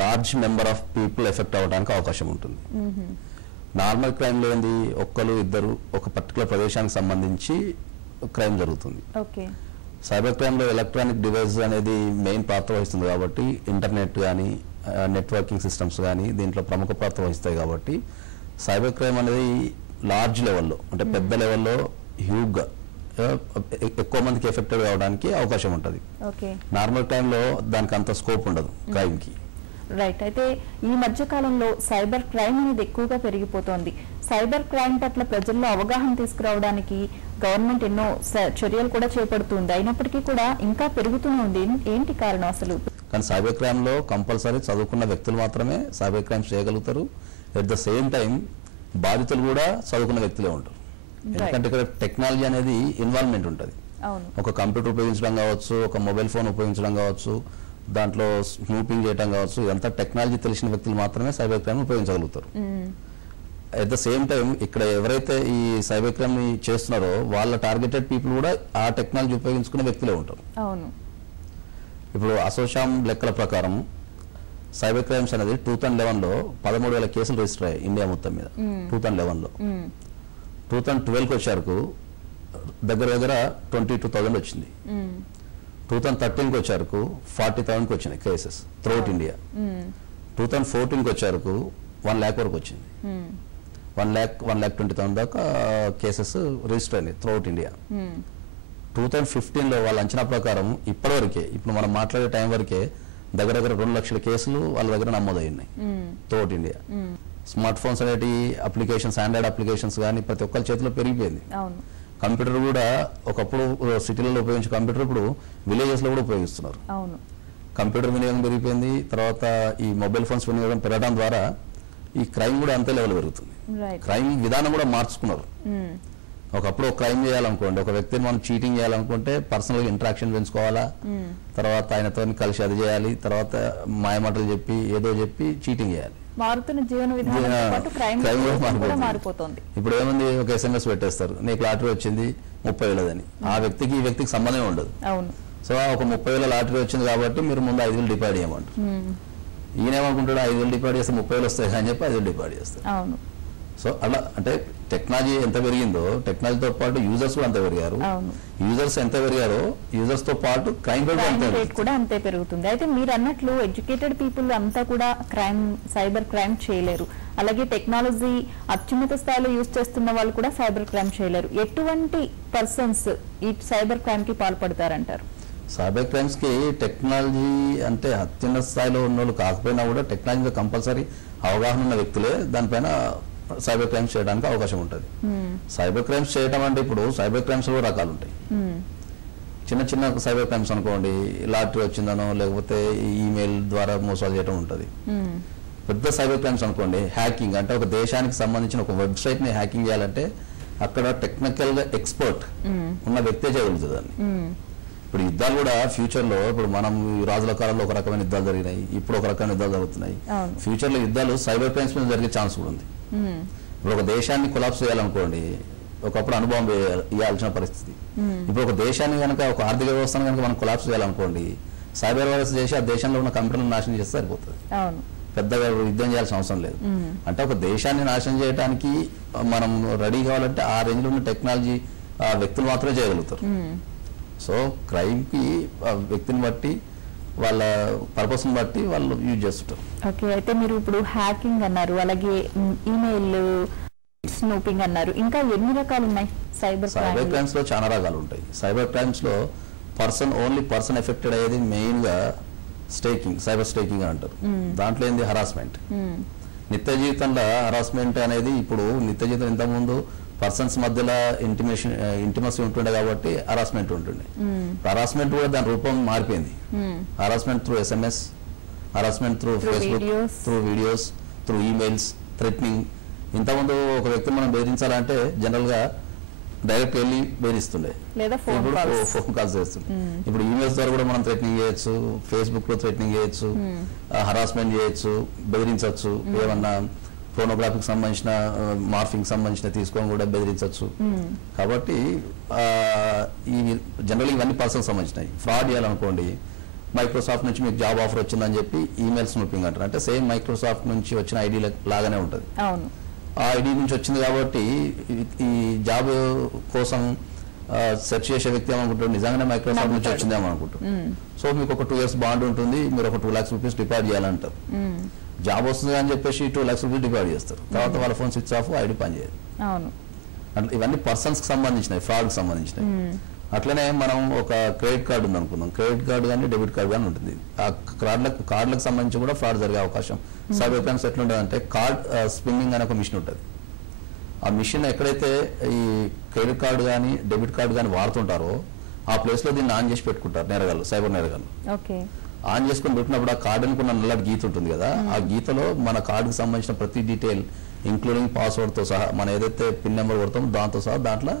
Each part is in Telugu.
Large number of people effect అవ్వడానికి అవకాశం ఉంటుంది. నార్మల్ క్రైమ్లో ఏంది ఒక్కరు ఇద్దరు ఒక పర్టికులర్ ప్రదేశానికి సంబంధించి క్రైమ్ జరుగుతుంది. సైబర్ క్రైమ్లో ఎలక్ట్రానిక్ డివైస్ అనేది మెయిన్ పాత్ర వహిస్తుంది కాబట్టి ఇంటర్నెట్ కానీ నెట్వర్కింగ్ సిస్టమ్స్ కానీ దీంట్లో ప్రముఖ పాత్ర వహిస్తాయి కాబట్టి సైబర్ క్రైమ్ అనేది లార్జ్ లెవెల్లో అంటే పెద్ద లెవెల్లో హ్యూజ్గా ఎక్కువ మందికి ఎఫెక్టెడ్ కావడానికి అవకాశం ఉంటుంది. నార్మల్ టైంలో దానికి అంత స్కోప్ ఉండదు క్రైమ్కి. రైట్. అయితే ఈ మధ్య కాలంలో సైబర్ క్రైమ్ అనేది ఎక్కువగా పెరిగిపోతోంది. సైబర్ క్రైమ్ పట్ల ప్రజల్లో అవగాహన తీసుకురావడానికి గవర్నమెంట్ ఎన్నో చర్యలు కూడా చేపడుతుంది. అయినప్పటికీ కూడా ఇంకా పెరుగుతూనే ఉంది. ఏంటి కారణం అసలు? కానీ సైబర్ క్రైమ్ లో కంపల్సరీ చదువుకున్న వ్యక్తులు మాత్రమే సైబర్ క్రైమ్స్ చేయగలుగుతారు. ఎట్ ద సేమ్ టైం బాధితులు కూడా చదువుకున్న వ్యక్తులే ఉంటారు. ఎందుకంటే ఇక్కడ టెక్నాలజీ అనేది ఇన్వాల్వ్మెంట్ ఉంటుంది. ఒక కంప్యూటర్ ఉపయోగించడం కావచ్చు, ఒక మొబైల్ ఫోన్ ఉపయోగించడం కావచ్చు, దాంట్లో స్నూపింగ్ చేయడం కావచ్చు, ఇదంతా టెక్నాలజీ తెలిసిన వ్యక్తులు మాత్రమే సైబర్ క్రైమ్ ఉపయోగించగలుగుతారు. అట్ ద సేమ్ టైం ఇక్కడ ఎవరైతే ఈ సైబర్ క్రైమ్ ని చేస్తున్నారో వాళ్ళ టార్గెటెడ్ పీపుల్ కూడా ఆ టెక్నాలజీ ఉపయోగించుకునే వ్యక్తులే ఉంటారు. ఇప్పుడు అసోచామ్ లెక్కల ప్రకారం సైబర్ క్రైమ్స్ అనేది 2011లో 13,000 కేసులు రిజిస్టర్ అయ్యాయి ఇండియా మొత్తం మీద. 2011లో 2012కి వచ్చారు దగ్గర దగ్గర 22,000 వచ్చింది. 2013కి వచ్చారు 40,000కి వచ్చినాయి కేసెస్ త్రూఅవుట్ ఇండియా. 2014కి వచ్చారు 1 lakh వరకు వచ్చింది. 1,20,000 దాకా కేసెస్ రిజిస్టర్ అయినాయి త్రూఅవుట్ ఇండియా. 2015లో వాళ్ళ అంచనా ప్రకారం ఇప్పటివరకే ఇప్పుడు మనం మాట్లాడే టైం వరకే దగ్గర దగ్గర 2 లక్షల కేసులు వాళ్ళ దగ్గర నమోదయ్యాయి త్రూఅవుట్ ఇండియా. స్మార్ట్ ఫోన్స్ అనేటి అప్లికేషన్స్, ఆండ్రాయిడ్ అప్లికేషన్స్ కానీ ప్రతి ఒక్కరి చేతిలో పెరిగిపోయింది. కంప్యూటర్ కూడా ఒకప్పుడు సిటీలలో ఉపయోగించే కంప్యూటర్ ఇప్పుడు విలేజెస్ లో కూడా ఉపయోగిస్తున్నారు. కంప్యూటర్ వినియోగం పెరిగిపోయింది. తర్వాత ఈ మొబైల్ ఫోన్స్ వినియోగం పెరగడం ద్వారా ఈ క్రైమ్ కూడా అంతే లెవెల్ పెరుగుతుంది. క్రైమ్ విధానం కూడా మార్చుకున్నారు. ఒకప్పుడు ఒక క్రైమ్ చేయాలనుకోండి, ఒక వ్యక్తిని మనం చీటింగ్ చేయాలనుకుంటే పర్సనల్ ఇంటరాక్షన్ పెంచుకోవాలా, తర్వాత ఆయనతో కలిసి అది చేయాలి, తర్వాత మాయమాటలు చెప్పి ఏదో చెప్పి చీటింగ్ చేయాలి. మారుతున్న జీవన విధానం మారిపోతుంది. ఇప్పుడు ఏముంది, ఒక SMS పెట్టేస్తారు, నీకు లాటరీ వచ్చింది 30,000 ఆ వ్యక్తికి ఈ వ్యక్తికి సంబంధం ఉండదు. సో ఒక 30,000 లాటరీ వచ్చింది కాబట్టి మీరు ముందు 5,000 డిపాజిట్ చేయమంటారు. ఈయనేమనుకుంటాడు 5,000 డిపాజిట్ చేస్తే 30,000 వస్తాయి అని చెప్పి 5,000 డిపాజిట్ చేస్తారు. సో అలా అంటే టెక్నాలజీ ఎంత పెరిగిందో టెక్నాలజీతో పాటు యూజర్స్ కూడా అంతే పెరిగారు. యూజర్స్ ఎంత పెరిగారో యూజర్స్ తో పాటు క్రైమ్ రేట్ కూడా అంతే పెరుగుతుంది. అయితే మీరు అన్నట్లు ఎడ్యుకేటెడ్ పీపుల్ అంతా కూడా సైబర్ క్రైమ్ చేయలేరు. అలాగే టెక్నాలజీ అత్యున్నత స్థాయిలో యూజ్ చేస్తున్న వాళ్ళు కూడా సైబర్ క్రైమ్ చేయలేరు. ఎటువంటి పర్సన్స్ ఈ సైబర్ క్రైమ్ కి పాల్పడతారంటారు? సైబర్ క్రైమ్స్ కి టెక్నాలజీ అంటే అత్యున్నత స్థాయిలో ఉన్న వాళ్ళు కాకపోయినా కూడా టెక్నాలజీ కంపల్సరీ అవగాహన ఉన్న వ్యక్తులే దానిపైన సైబర్ క్రైమ్స్ చేయడానికి అవకాశం ఉంటుంది. సైబర్ క్రైమ్స్ చేయడం అంటే ఇప్పుడు సైబర్ క్రైమ్స్ లో రకాలు ఉంటాయి. చిన్న చిన్న సైబర్ క్రైమ్స్ అనుకోండి, లాటరీ వచ్చిందనో లేకపోతే ఈమెయిల్ ద్వారా మోసాలు చేయడం ఉంటుంది. పెద్ద సైబర్ క్రైమ్స్ అనుకోండి, హ్యాకింగ్ అంటే ఒక దేశానికి సంబంధించిన ఒక వెబ్సైట్ ని హ్యాకింగ్ చేయాలంటే అక్కడ టెక్నికల్ గా ఎక్స్పర్ట్ ఉన్న వ్యక్తే చేయగలుగుతుంది దాన్ని. ఇప్పుడు యుద్ధాలు కూడా ఫ్యూచర్ లో ఇప్పుడు మనం రాజుల కాలంలో ఒక రకమైన యుద్ధాలు జరిగినాయి, ఇప్పుడు ఒక రకమైన యుద్ధాలు జరుగుతున్నాయి. ఫ్యూచర్ లో యుద్ధాలు సైబర్ క్రైమ్స్ మీద జరిగే ఛాన్స్ కూడా ఉంది. ఇప్పుడు ఒక దేశాన్ని కొలాప్స్ చేయాలనుకోండి, ఒకప్పుడు అనుభవం ఇవ్వాల్సిన పరిస్థితి. ఇప్పుడు ఒక దేశాన్ని కనుక ఒక ఆర్థిక వ్యవస్థను కనుక మనం కొలాప్స్ చేయాలనుకోండి, సైబర్ వైరస్ చేసి ఆ దేశంలో ఉన్న కంప్యూటర్లను నాశనం చేస్తే సరిపోతుంది. పెద్దగా యుద్ధం చేయాల్సిన అవసరం లేదు. అంటే ఒక దేశాన్ని నాశనం చేయడానికి మనం రెడీ కావాలంటే ఆ రేంజ్ లో ఉన్న టెక్నాలజీ ఆ వ్యక్తులు మాత్రమే చేయగలుగుతారు. సో క్రైమ్ కి వ్యక్తిని బట్టి వాళ్ళ పర్పస్ ని బట్టి వాళ్ళు యూజ్ చేస్తుంటారు. ఓకే. అయితే మీరు ఇప్పుడు హ్యాకింగ్ అన్నారు, అలాగే ఈమెయిల్ స్నూపింగ్ అన్నారు, ఇంకా ఎన్ని రకాలు ఉన్నాయి సైబర్ క్రైమ్స్ లో? చాలా రకాలు ఉంటాయి. సైబర్ క్రైమ్స్ లో ఓన్లీ పర్సన్ ఎఫెక్టెడ్ అయ్యేది మెయిన్ గా స్టేకింగ్, సైబర్ స్టేకింగ్ అంటారు. దాంట్లో ఏంది హరాస్మెంట్. నిత్య జీవితంలో హరాస్మెంట్ అనేది ఇప్పుడు నిత్య జీవితం ఇంతకుముందు పర్సన్స్ మధ్యలో ఇంటిమసీ ఉంటుండే కాబట్టి హరాస్మెంట్ ఉంటుండే. హరాస్మెంట్ కూడా దాని రూపం మారిపోయింది. Harassment through SMS, harassment through Facebook, through videos, through emails, threatening. ఇంతకుముందు ఒక వ్యక్తిని మనం బెదిరించాలంటే జనరల్ గా డైరెక్ట్ వెళ్ళి బెదిరిస్తుండే, ఇప్పుడు ఫోన్ కాల్స్ చేస్తుండే. ఇప్పుడు ఈమెయిల్స్ ద్వారా కూడా మనం థ్రెటనింగ్ చేయొచ్చు, ఫేస్బుక్ లో థ్రెటనింగ్ చేయొచ్చు, హరాస్మెంట్ చేయొచ్చు, బెదిరించవచ్చు. ఏమన్నా పోర్నోగ్రఫీకి సంబంధించిన మార్ఫింగ్ సంబంధించిన తీసుకొని కూడా బెదిరించవచ్చు. కాబట్టి ఈ జనరల్ ఇవన్నీ పర్సనల్ సంబంధించినవి. ఫ్రాడ్ చేయాలనుకోండి, మైక్రోసాఫ్ట్ నుంచి మీకు జాబ్ ఆఫర్ వచ్చిందని చెప్పి ఈమెయిల్ స్నూపింగ్ అంటారు. అంటే సేమ్ మైక్రోసాఫ్ట్ నుంచి వచ్చిన ఐడి లాగానే ఉంటుంది. అవును, ఆ ఐడి నుంచి వచ్చింది కాబట్టి ఈ జాబ్ కోసం సెర్చ్ చేసే వ్యక్తి ఏమనుకుంటారు, నిజంగానే మైక్రోసాఫ్ట్ నుంచి వచ్చిందేమో అనుకుంటారు. సో మీకు ఒక 2 years బాండ్ ఉంటుంది, మీరు ఒక 2 lakhs rupees డిపాజిట్ చేయాలంటారు. జాబ్ వస్తుంది అని చెప్పేసి 2 lakhs rupees డిపాజిట్ చేస్తారు. తర్వాత వాళ్ళ ఫోన్ స్విచ్ ఆఫ్, ఐడి పనిచేయదు. అవును, అంటే ఇవన్నీ పర్సన్స్ కి సంబంధించినవి, ఫ్రాడ్ కి సంబంధించినవి. అట్లనే మనం ఒక క్రెడిట్ కార్డు ఉంది అనుకుందాం, క్రెడిట్ కార్డు కానీ డెబిట్ కార్డు కానీ ఉంటుంది. ఆ కార్డులకు సంబంధించి కూడా ఫ్రాడ్ జరిగే అవకాశం. సైబర్ క్రైమ్స్ ఎట్లుంటుందంటే కార్డ్ స్పిన్నింగ్ అనే ఒక మిషన్ ఉంటుంది. ఆ మిషన్ ఎక్కడైతే ఈ క్రెడిట్ కార్డు కానీ డెబిట్ కార్డు కానీ వాడుతుంటారో ఆ ప్లేస్ లో దీన్ని ఆన్ చేసి పెట్టుకుంటారు నేరగాళ్ళు, సైబర్ నేరగాళ్ళు. ఆన్ చేసుకుని పెట్టినప్పుడు ఆ కార్డు అనుకున్న నల్లటి గీత ఉంటుంది కదా, ఆ గీతలో మన కార్డుకి సంబంధించిన ప్రతి డీటెయిల్ ఇంక్లూడింగ్ పాస్వర్డ్ తో సహా, మనం ఏదైతే పిన్ నెంబర్ కొడతామో దాంతో సహా దాంట్లో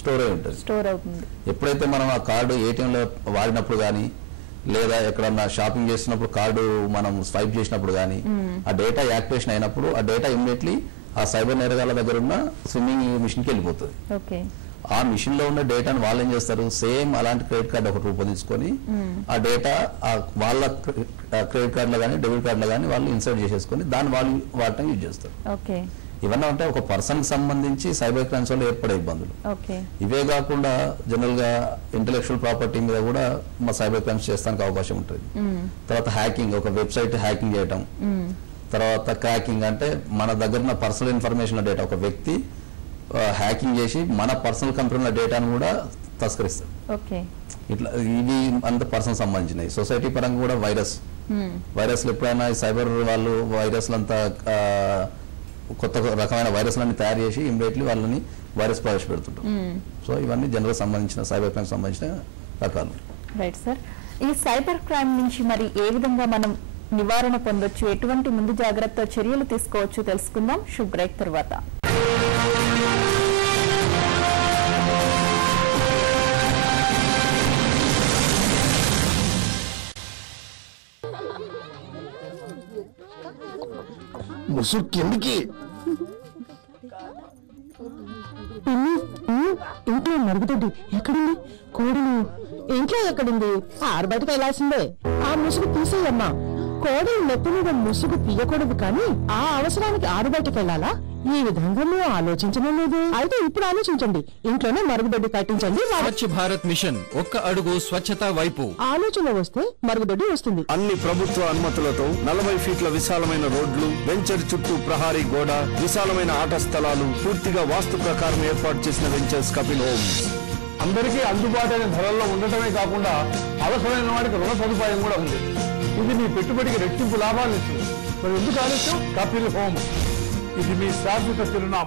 స్టోర్ అయి ఉంటుంది. ఎప్పుడైతే మనం ఆ కార్డు ఏటీఎంలో వాడినప్పుడు కానీ లేదా ఎక్కడన్నా షాపింగ్ చేసినప్పుడు కార్డు మనం స్వైప్ చేసినప్పుడు కానీ ఆ డేటా యాక్టివేషన్ అయినప్పుడు ఆ డేటా ఇమ్మీడియట్లీ ఆ సైబర్ నేరగాళ్ళ దగ్గర ఉన్న స్విమ్మింగ్ మిషన్కి వెళ్ళిపోతుంది. ఆ మిషన్ లో ఉన్న డేటాను వాళ్ళు ఏం చేస్తారు, సేమ్ అలాంటి క్రెడిట్ కార్డు ఒకటి రూపొందించుకొని ఆ డేటా వాళ్ళ క్రెడిట్ కార్డులో కానీ డెబిట్ కార్డులో కానీ వాళ్ళు ఇన్సర్ట్ చేసేసుకొని దాన్ని వాళ్ళు వాడటం యూజ్ చేస్తారు. ఇవన్నీ అంటే ఒక పర్సన్ కి సంబంధించి సైబర్ క్రైమ్స్ వల్ల ఏర్పడే ఇబ్బందులు. ఇవే కాకుండా జనరల్ గా ఇంటెలెక్చువల్ ప్రాపర్టీ మీద కూడా మా సైబర్ క్రైమ్స్ చేస్తానికి అవకాశం ఉంటుంది. తర్వాత హ్యాకింగ్, ఒక వెబ్సైట్ హ్యాకింగ్ చేయటం, తర్వాత క్రాకింగ్ అంటే మన దగ్గర ఉన్న పర్సనల్ ఇన్ఫర్మేషన్ డేటా ఒక వ్యక్తి హ్యాకింగ్ చేసి మన పర్సనల్ కంప్యూటర్ డేటాను కూడా తస్కరిస్తారు. ఇట్లా ఇవి అంత పర్సనల్ సంబంధించినవి. సొసైటీ పరంగా కూడా వైరస్లు ఎప్పుడైనా సైబర్ వాళ్ళు వైరస్లు అంతా కొత్త రకమైన వైరస్లన్నీ తయారు చేసి ఇమ్మీడియట్లీ వాళ్ళని వైరస్ ప్రవేశపెడుతుంటారు. సో ఇవన్నీ జనరల్ సంబంధించిన సైబర్ క్రైమ్ సంబంధించిన రకాలు. రైట్ సార్, ఈ సైబర్ క్రైమ్ నుంచి మరి ఏ విధంగా మనం నివారణ పొందొచ్చు, ఎటువంటి ముందు జాగ్రత్త చర్యలు తీసుకోవచ్చు తెలుసుకుందాం షుడ్ బ్రేక్ తర్వాత. ముసుక్కిందికి ఇంట్లో మరుగుదొడ్డి ఎక్కడుంది? కోడలు ఇంట్లో ఎక్కడుంది? ఆరుబయటకు వెళ్లాల్సిందే. ఆ ముసుగు తీసేయమ్మా. కోడలు నెత్తి మీద ముసుగు తీయకూడదు కానీ ఆ అవసరానికి ఆరుబయటకు వెళ్లాలా? ఈ విధంగా నువ్వు ఆలోచించడం లేదు. అయితే ఇప్పుడు ఆలోచించండి, ఇంట్లోనే మరుగుదొడ్డి కట్టించండి. స్వచ్ఛ భారత్ మిషన్, ఒక్క అడుగు స్వచ్ఛత వైపు. ఆలోచన వస్తే మరుగుదొడ్డి వస్తుంది. అన్ని ప్రభుత్వ అనుమతులతో 40 ఫీట్ల విశాలమైన రోడ్లు, వెంచర్ చుట్టూ ప్రహారీ గోడ, విశాలమైన ఆట స్థలాలు, పూర్తిగా వాస్తు ప్రకారం ఏర్పాటు చేసిన వెంచర్స్ కపిల్ హోమ్స్. అందరికీ అందుబాటైన ధరల్లో ఉండటమే కాకుండా అవసరమైన వాడికి రుణ సదుపాయం కూడా ఉంది. ఇది మీ పెట్టుబడికి రెట్టింపు లాభాలు ఇస్తుంది. మరి ఎందుకు ఆలస్యం? కపిల్ హోమ్స్, ఇది మీ శాశ్వత చిరునామా.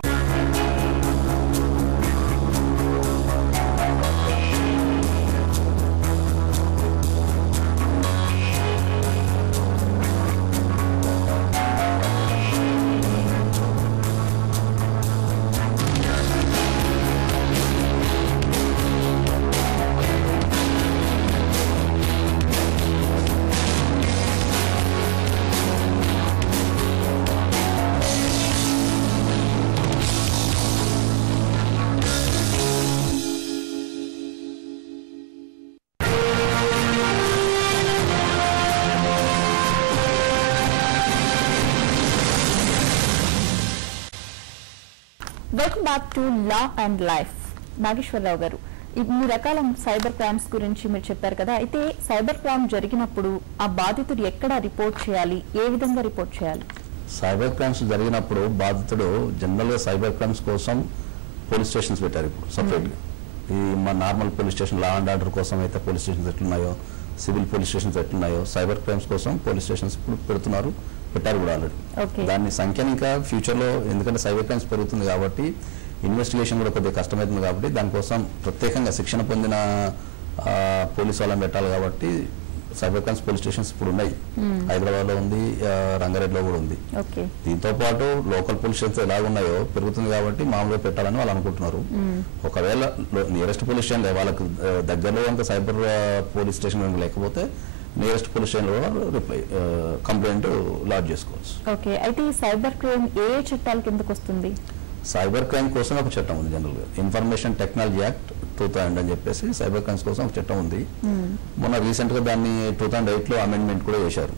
Welcome back to law and life. Nageswararao గారు, ఇన్ని రకాల సైబర్ క్రైమ్స్ గురించి మీరు చెప్పారు కదా, అయితే సైబర్ క్రైమ్ జరిగినప్పుడు ఆ బాధితుడు ఎక్కడ రిపోర్ట్ చేయాలి, ఏ విధంగా రిపోర్ట్ చేయాలి? సైబర్ క్రైమ్స్ జరిగినప్పుడు బాధితుడు జనరల్ గా సైబర్ క్రైమ్స్ కోసం పోలీస్ స్టేషన్స్ పెట్టారు ఇప్పుడు సపరేట్ గా. ఈ మన normal police station law and order కోసం అయితే పోలీస్ స్టేషన్స్ ఎట్లున్నాయో, సివిల్ పోలీస్ స్టేషన్స్ ఎట్లున్నాయో, సైబర్ క్రైమ్స్ కోసం పోలీస్ స్టేషన్స్ ఇప్పుడు పెట్టారు కూడా ఆల్రెడీ. దాని సంఖ్యను ఇంకా ఫ్యూచర్ లో, ఎందుకంటే సైబర్ క్రైమ్స్ పెరుగుతుంది కాబట్టి ఇన్వెస్టిగేషన్ కూడా కొద్దిగా కష్టమవుతుంది కాబట్టి దానికోసం ప్రత్యేకంగా శిక్షణ పొందిన పోలీస్ వాళ్ళని పెట్టాలి కాబట్టి సైబర్ క్రైమ్స్ పోలీస్ స్టేషన్స్ ఇప్పుడు ఉన్నాయి. హైదరాబాద్ లో ఉంది, రంగారెడ్డిలో కూడా ఉంది. దీంతో పాటు లోకల్ పోలీస్ స్టేషన్స్ ఎలాగున్నాయో పెరుగుతుంది కాబట్టి మామూలుగా పెట్టాలని వాళ్ళు అనుకుంటున్నారు. ఒకవేళ నియరెస్ట్ పోలీస్ స్టేషన్ వాళ్ళకి దగ్గరలో కనుక సైబర్ పోలీస్ స్టేషన్ లేకపోతే నియరెస్ట్ పోలీస్ స్టేషన్ లో కంప్లైంట్ లాడ్జ్ చేసుకోవచ్చు. ఓకే, అయితే ఈ సైబర్ క్రైమ్ ఏ చట్టాల కిందకు వస్తుంది? సైబర్ క్రైమ్ కోసం ఒక చట్టం ఉంది జనరల్ గా, ఇన్ఫర్మేషన్ టెక్నాలజీ యాక్ట్ 2000 అని చెప్పేసి సైబర్ క్రైమ్స్ కోసం ఒక చట్టం ఉంది. మొన్న రీసెంట్ గా దాన్ని 2008లో అమెండ్మెంట్ కూడా చేశారు.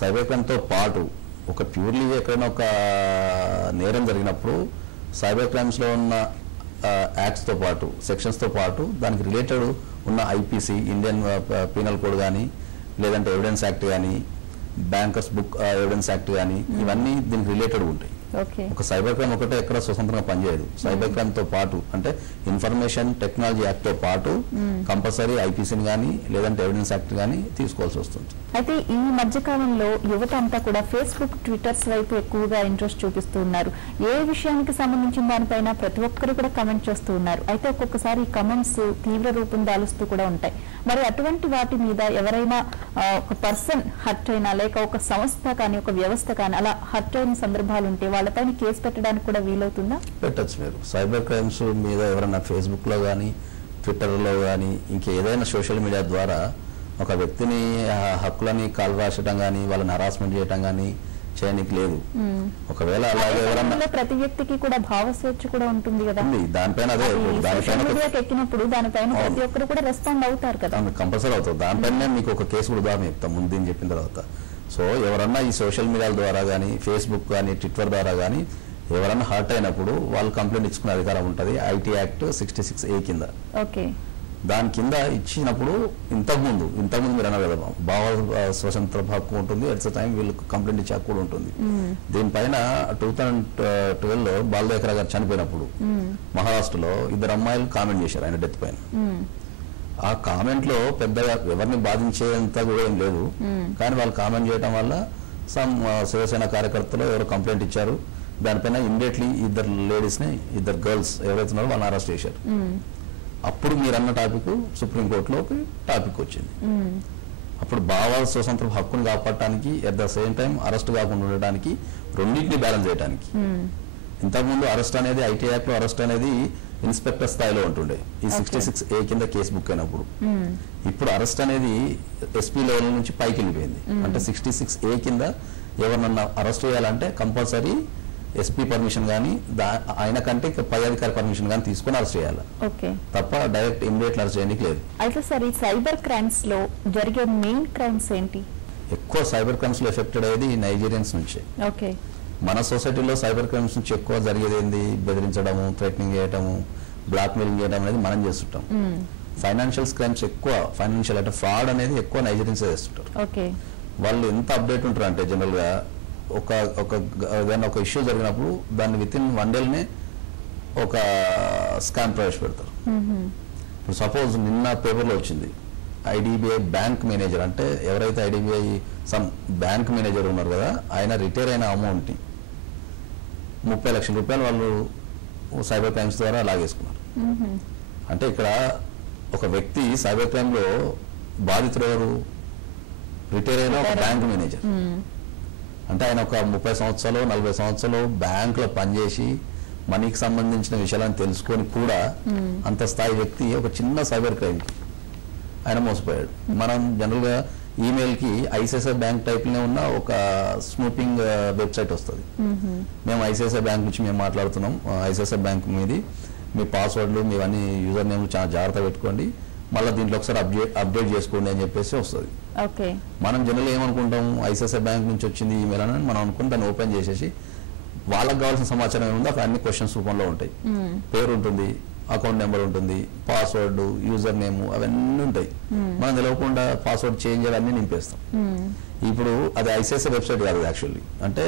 సైబర్ క్రైమ్ తో పాటు ఒక ప్యూర్లీ ఎక్కడైనా ఒక నేరం జరిగినప్పుడు సైబర్ క్రైమ్స్ లో ఉన్న యాక్ట్స్ తో పాటు సెక్షన్స్ తో పాటు దానికి రిలేటెడ్ ఉన్న ఐపీసీ ఇండియన్ పీనల్ కోడ్ కానీ లేదంటే ఎవిడెన్స్ యాక్ట్ కానీ బ్యాంకర్స్ బుక్ ఎవిడెన్స్ యాక్ట్ కానీ ఇవన్నీ దీనికి రిలేటెడ్ ఉంటాయి. ఒక సైబర్ క్రైమ్ ఒకటే ఎక్కడ స్వతంత్రంగా పనిచేయదు. సైబర్ క్రైమ్ తో పాటు అంటే ఇన్ఫర్మేషన్ టెక్నాలజీ యాక్ట్ తో పాటు కంపల్సరీ ఐపీసీని కానీ లేదంటే ఎవిడెన్స్ యాక్ట్ కానీ తీసుకోవాల్సి వస్తుంది. అయితే ఈ మధ్య కాలంలో యువత అంతా కూడా ఫేస్బుక్ ట్విట్టర్స్ వైపు ఎక్కువగా ఇంట్రెస్ట్ చూపిస్తూ ఉన్నారు. ఏ విషయానికి సంబంధించిన దానిపైన ప్రతి ఒక్కరు కూడా కమెంట్ చేస్తూ ఉన్నారు. అయితే ఒక్కొక్కసారి ఈ కమెంట్స్ తీవ్ర రూపం దాలుస్తూ కూడా ఉంటాయి. మరి అటువంటి వాటి మీద ఎవరైనా ఒక పర్సన్ హర్ట్ అయినా లేక ఒక సంస్థ కానీ ఒక వ్యవస్థ కానీ అలా హర్ట్ అయిన సందర్భాలు ఉంటే వాళ్ళపైన కేసు పెట్టడానికి కూడా వీలవుతుందా? పెట్టచ్చు. మీరు సైబర్ క్రైమ్స్ మీద ఎవరైనా ఫేస్బుక్ లో కానీ ట్విట్టర్లో కానీ ఇంకేదైనా సోషల్ మీడియా ద్వారా ఒక వ్యక్తిని హక్కులని కాల్రాచడం కానీ వాళ్ళని హరాస్మెంట్ చేయడం కానీ చేయడానికి లేదు. ఒకవేళ అలాగే ఎవరన్నా ప్రతి వ్యక్తికి కూడా భావ స్వేచ్ఛ కూడా ఉంటుంది కదా, దానిపైన అదే ఎక్కినప్పుడు దానిపైన ప్రతి ఒక్కరు కూడా రెస్పాండ్ అవుతారు కదా, కంపల్సరీ అవుతుంది. దానిపైన మీకు ఒక కేసు కూడా ఉదాహరణ చెప్తాం ముందు దీన్ని చెప్పిన తర్వాత. సో ఎవరన్నా ఈ సోషల్ మీడియాల ద్వారా కానీ ఫేస్బుక్ కానీ ట్విట్టర్ ద్వారా కానీ ఎవరన్నా హర్ట్ అయినప్పుడు వాళ్ళు కంప్లైంట్ ఇచ్చుకునే అధికారం ఉంటుంది ఐటీ యాక్ట్ 66A కింద. దాని కింద ఇచ్చినప్పుడు ఇంతకుముందు మీరు అన్నారు కదా భావ స్వతంత్ర హక్కు ఉంటుంది, ఎట్ ద టైం వీళ్ళకి కంప్లైంట్ ఇచ్చే హక్కు కూడా ఉంటుంది. దీనిపైన 2012లో బాలదేకర గారు చనిపోయినప్పుడు మహారాష్ట్రలో 2 అమ్మాయిలు కామెంట్ చేశారు ఆయన డెత్ పైన. ఆ కామెంట్ లో పెద్దగా ఎవరిని బాధించేంత కూడా ఏం లేదు, కానీ వాళ్ళు కామెంట్ చేయడం వల్ల సమ్ శివసేన కార్యకర్తలు ఎవరో కంప్లైంట్ ఇచ్చారు. దానిపైన ఇమ్మీడియట్లీ 2 లేడీస్ ని 2 గర్ల్స్ ఎవరైతే ఉన్నారో వాళ్ళని అరెస్ట్ చేశారు. అప్పుడు మీరు అన్న టాపిక్ సుప్రీంకోర్టులోకి టాపిక్ వచ్చింది. అప్పుడు భావాల స్వతంత్ర హక్కును కాపాడటానికి at the same time arrest కాకుండా ఉండడానికి రెండింటిని బ్యాలెన్స్ చేయడానికి. ఇంతకుముందు అరెస్ట్ అనేది ఐటీ యాక్ట్ లో అరెస్ట్ అనేది ఇన్స్పెక్టర్ స్థాయిలో ఉంటుండే ఈ 66A కింద కేసు బుక్ అయినప్పుడు. ఇప్పుడు అరెస్ట్ అనేది ఎస్పీ లెవెల్ నుంచి పైకి వెళ్ళిపోయింది. అంటే 66A కింద ఎవరినన్నా అరెస్ట్ చేయాలంటే కంపల్సరీ ఎస్పీ పర్మిషన్ కానీ ఆయన కంటే పై అధికారి పర్మిషన్ కానీ తీసుకుని అరెస్ట్ చేయాలి తప్ప డైరెక్ట్ ఇమ్మీడియట్ అరెస్ట్ చేయడానికి లేదు. అయితే సార్ ఈ సైబర్ క్రైమ్స్ లో జరిగే మెయిన్ క్రైమ్స్ ఏంటి? ఎక్కువ సైబర్ క్రైమ్స్ లో ఎఫెక్టెడ్ అయ్యేది నైజీరియన్స్ నుంచి. మన సొసైటీలో సైబర్ క్రైమ్స్ నుంచి ఎక్కువ జరిగేది ఏంది? బెదిరించడము, థ్రెటనింగ్ చేయడము, బ్లాక్ మెయిలింగ్ చేయడం అనేది మనం చేస్తుంటాం. ఫైనాన్షియల్ క్రైమ్స్ ఎక్కువ, ఫైనాన్షియల్ అంటే ఫ్రాడ్ అనేది ఎక్కువ నైజీరియన్స్ చేస్తుంటారు. వాళ్ళు ఎంత అప్డేట్ ఉంటారు అంటే జనరల్ గా ఒక ఇష్యూ జరిగినప్పుడు దాన్ని విత్ ఇన్ 1 డేనే ఒక స్కామ్ ప్రవేశపెడతారు. ఇప్పుడు సపోజ్ నిన్న పేపర్లో వచ్చింది ఐడిబిఐ బ్యాంక్ మేనేజర్, అంటే ఎవరైతే ఐడిబిఐ సమ్ బ్యాంక్ మేనేజర్ ఉన్నారు కదా ఆయన రిటైర్ అయిన అమౌంట్ 30 లక్షల రూపాయలు వాళ్ళు సైబర్ క్రైమ్స్ ద్వారా లాగేసుకున్నారు. అంటే ఇక్కడ ఒక వ్యక్తి సైబర్ క్రైమ్ లో బాధితులు ఎవరు? రిటైర్ అయిన ఒక బ్యాంక్ మేనేజర్. అంటే ఆయన ఒక 30 సంవత్సరాలు 40 సంవత్సరాలు బ్యాంక్ లో పనిచేసి మనీకి సంబంధించిన విషయాలను తెలుసుకొని కూడా అంత స్థాయి వ్యక్తి ఒక చిన్న సైబర్ క్రైమ్ ఆయన మోసపోయాడు. మనం జనరల్ గా ఈమెయిల్ కి ఐసిఐసిఐ బ్యాంక్ టైప్ లో ఉన్న ఒక స్నూపింగ్ వెబ్సైట్ వస్తుంది. మేము ఐసిఐసిఐ బ్యాంక్ నుంచి మేము మాట్లాడుతున్నాం, ఐసిఐసిఐ బ్యాంక్ మీది మీ పాస్వర్డ్లు మీవన్నీ యూజర్ నేమ్లు చాలా జాగ్రత్త పెట్టుకోండి, మళ్ళీ దీంట్లో ఒకసారి అప్డేట్ చేసుకోండి అని చెప్పేసి వస్తుంది. మనం జనరల్ ఏమనుకుంటాం ఐసిఐసిఐ బ్యాంక్ నుంచి వచ్చింది ఈమెయిల్ అని మనం అనుకుని దాన్ని ఓపెన్ చేసేసి వాళ్ళకి కావాల్సిన సమాచారం ఏముందో అక్కడ అన్ని క్వశ్చన్స్ రూపంలో ఉంటాయి. పేరు ఉంటుంది, అకౌంట్ నెంబర్ ఉంటుంది, పాస్వర్డ్, యూజర్ నేమ్ అవన్నీ ఉంటాయి. మనం తెలియకుండా పాస్వర్డ్ చేంజ్ చేయాలి అన్ని నింపేస్తాం. ఇప్పుడు అది ఐసిఐసిఐ వెబ్సైట్ కాదు యాక్చువల్లీ, అంటే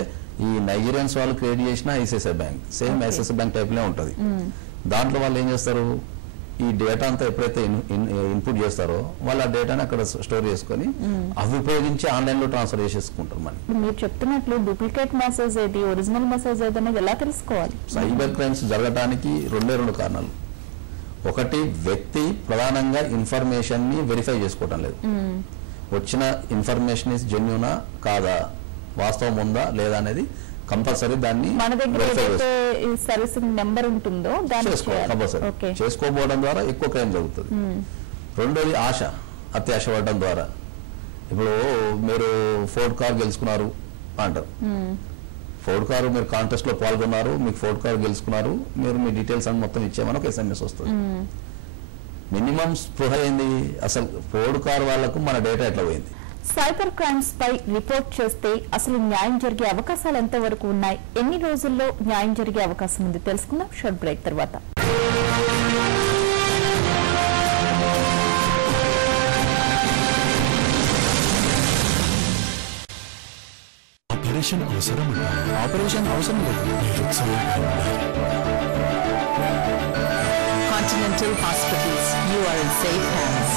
ఈ నైజీరియన్స్ వాళ్ళు క్రియేట్ చేసిన ICICI bank same ICICI bank type లో ఉంటుంది. దాంట్లో వాళ్ళు ఏం చేస్తారు, ఈ డేటా అంతా ఎప్పుడైతే ఇన్పుట్ చేస్తారో వాళ్ళు ఆ డేటాని అక్కడ స్టోర్ చేసుకొని అవి ఉపయోగించి ఆన్లైన్ లో ట్రాన్స్ఫర్ చేసేసుకుంటారు. మరి మీరు చెప్తున్నట్లు డూప్లికేట్ మెసేజ్ ఏది, ఒరిజినల్ మెసేజ్ ఏది అనేది ఎలా తెలుసుకోవాలి? సైబర్ క్రైమ్స్ జరగడానికి 2 కారణాలు. ఒకటి, వ్యక్తి ప్రధానంగా ఇన్ఫర్మేషన్ ని వెరిఫై చేసుకోవటం లేదు. వచ్చిన ఇన్ఫర్మేషన్ ఇస్ జెన్యూనా కాదా, వాస్తవం ఉందా లేదా అనేది కంపల్సరీ దాన్ని మన దగ్గర సర్వీసింగ్ నెంబర్ ఉంటుందో దాన్ని కంపల్సరీ చేసుకోకపోవడం ద్వారా ఎక్కువ క్రైమ్ జరుగుతుంది. రెండోది ఆశ, అత్యాశ పడడం ద్వారా. ఇప్పుడు మీరు ఫోర్డ్ కార్ గెలుచుకున్నారు అంటారు, ఫోర్డ్ కారు మీరు కాంటెస్ట్ లో పాల్గొన్నారు, మీకు ఫోర్డ్ కార్ గెలుచుకున్నారు, మీరు మీ డీటెయిల్స్ అని మొత్తం ఇచ్చామని ఒక SMS వస్తుంది. మినిమం స్పృహ ఏంది, అసలు పోడు కారు వాళ్ళకు మన డేటా ఎట్లా పోయింది. సైబర్ క్రైమ్స్ పై రిపోర్ట్ చేస్తే అసలు న్యాయం జరిగే అవకాశాలు ఎంతవరకు ఉన్నాయి, ఎన్ని రోజుల్లో న్యాయం జరిగే అవకాశం ఉంది తెలుసుకుందాం షార్ట్ బ్రేక్ తర్వాత. ఆపరేషన్ అవసరం లేదు. Continental Hospitals, you are in safe hands.